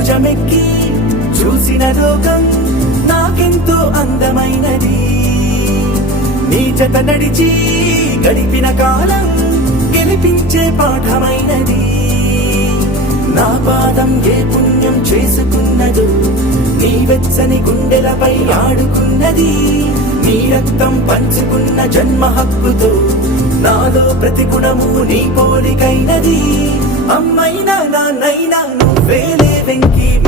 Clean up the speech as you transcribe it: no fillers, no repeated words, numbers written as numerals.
భుజమెక్కి చూసిన లోకం నాకెంతో అందమైనది. నీ జత నడిచి గడిపిన కాలం గెలిపించే పాఠమైనది. నా పాదం ఏ పుణ్యం చేసుకున్నదో నీ వెచ్చని గుండెలపై ఆడుకున్నది. నీ రక్తం పంచుకున్న జన్మ హక్కుతో నాలో ప్రతి గుణము నీ పోలికైనది. అమ్మైనా నాన్నైనా నువ్వేలే వెంకీ